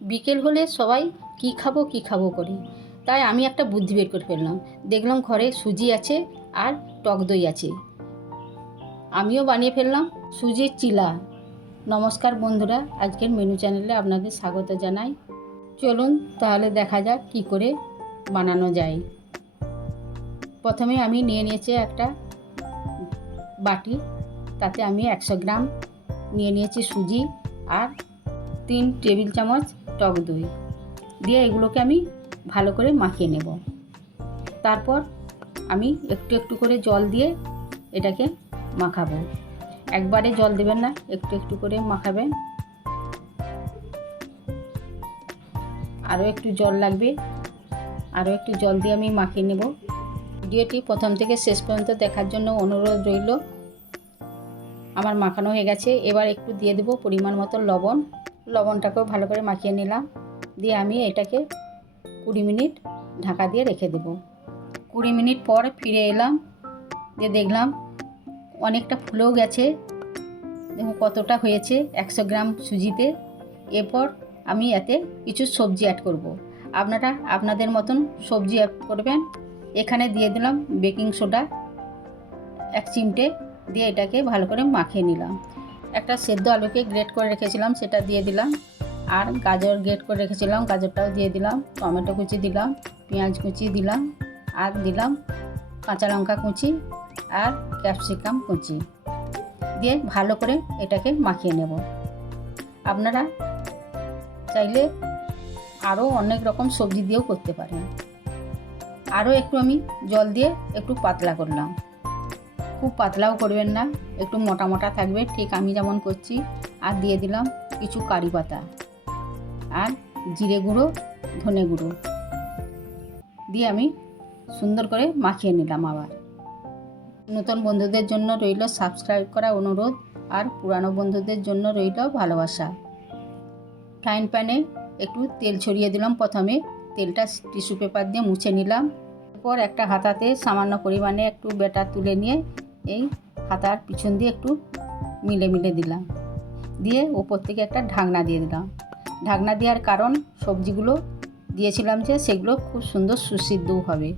বিকেল হলে সবাই কি খাব কি খাব করি। তাই আমি একটা বুদ্ধি বের করে ফেললাম। দেখলাম ঘরে সুজি আছে আর টক দই আছে। আমিও বানিয়ে ফেললাম সুজির চিলা। নমস্কার বন্ধুরা, আজকের মেনু চ্যানেলে আপনাদের স্বাগত জানাই। চলুন তাহলে দেখা যাক কি করে বানানো যায়। প্রথমে আমি নিয়ে নিয়েছি একটা বাটি। তাতে আমি একশো গ্রাম নিয়ে নিয়েছি সুজি আর তিন টেবিল চামচ টক দই দিয়ে এগুলোকে আমি ভালো করে মাখিয়ে নেব। তারপর আমি একটু একটু করে জল দিয়ে এটাকে মাখাবো। একবারে জল দেবেন না, একটু একটু করে মাখাবেন। আরও একটু জল লাগবে, আরও একটু জল দিয়ে আমি মাখিয়ে নেব। ভিডিওটি প্রথম থেকে শেষ পর্যন্ত দেখার জন্য অনুরোধ রইল। আমার মাখানো হয়ে গেছে, এবার একটু দিয়ে দেবো পরিমাণ মতো লবণ। লবণটাকেও ভালো করে মাখিয়ে নিলাম। দিয়ে আমি এটাকে কুড়ি মিনিট ঢাকা দিয়ে রেখে দেব। কুড়ি মিনিট পর ফিরে এলাম, দিয়ে দেখলাম অনেকটা ফুলেও গেছে। দেখুন কতটা হয়েছে একশো গ্রাম সুজিতে। এরপর আমি এতে কিছু সবজি অ্যাড করব। আপনারা আপনাদের মতন সবজি অ্যাড করবেন। এখানে দিয়ে দিলাম বেকিং সোডা, এক চিমটে দিয়ে এটাকে ভালো করে মাখিয়ে নিলাম। একটা সেদ্ধ আলুকে গ্রেট করে রেখেছিলাম, সেটা দিয়ে দিলাম। আর গাজর গ্রেট করে রেখেছিলাম, গাজরটাও দিয়ে দিলাম, টমেটো কুচি দিলাম, পেঁয়াজ কুচি দিলাম, আর দিলাম কাঁচা লঙ্কা কুচি আর ক্যাপসিকাম কুচি। দিয়ে ভালো করে এটাকে মাখিয়ে নেব। আপনারা চাইলে আরও অনেক রকম সবজি দিয়েও করতে পারেন। আরও একটু আমি জল দিয়ে একটু পাতলা করলাম। খুব পাতলাও করবেন না, একটু মোটা মোটা থাকবে, ঠিক আমি যেমন করছি। আর দিয়ে দিলাম কিছু কারি পাতা আর জিরে গুঁড়ো, ধনে গুঁড়ো। দিয়ে আমি সুন্দর করে মাখিয়ে নিলাম আবার। নতুন বন্ধুদের জন্য রইল সাবস্ক্রাইব করা অনুরোধ আর পুরানো বন্ধুদের জন্য রইল ভালোবাসা। ফ্রাইং প্যানে একটু তেল ছড়িয়ে দিলাম প্রথমে, তেলটা টিস্যু পেপার দিয়ে মুছে নিলাম। এরপর একটা হাতাতে সামান্য পরিমাণে একটু ব্যাটার তুলে নিয়ে এই হাতার পিছন দিয়ে একটু মিলে মিলে দিলাম। দিয়ে ওপর থেকে একটা ঢাকনা দিয়ে দিলাম। ঢাকনা দেওয়ার কারণ সবজিগুলো দিয়েছিলাম যে সেগুলো খুব সুন্দর সুসিদ্ধও হবে।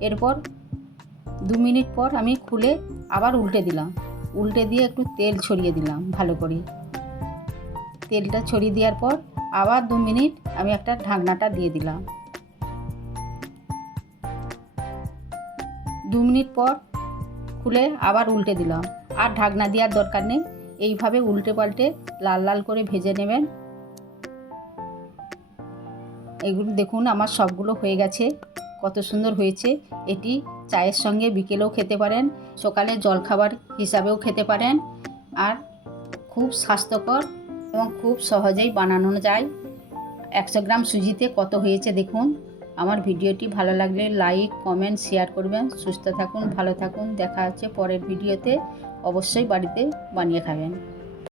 এরপর দু মিনিট পর আমি খুলে আবার উল্টে দিলাম। উল্টে দিয়ে একটু তেল ছড়িয়ে দিলাম ভালো করে। তেলটা ছড়িয়ে দেওয়ার পর আবার দু মিনিট আমি একটা ঢাকনাটা দিয়ে দিলাম। দু মিনিট পর খুলে আবার উল্টে দিলাম। আর ঢাকনা দেওয়ার দরকার নেই। এইভাবে উল্টে পাল্টে লাল লাল করে ভেজে নেবেন। এগুলো দেখুন, আমার সবগুলো হয়ে গেছে। কত সুন্দর হয়েছে। এটি চায়ের সঙ্গে বিকেলেও খেতে পারেন, সকালে জলখাবার হিসাবেও খেতে পারেন। আর খুব স্বাস্থ্যকর এবং খুব সহজেই বানানো যায়। একশো গ্রাম সুজিতে কত হয়েছে দেখুন। আমার ভিডিওটি ভালো লাগলে লাইক, কমেন্ট, শেয়ার করবেন। সুস্থ থাকুন, ভালো থাকুন। দেখা হচ্ছে পরের ভিডিওতে। অবশ্যই বাড়িতে বানিয়ে খাবেন।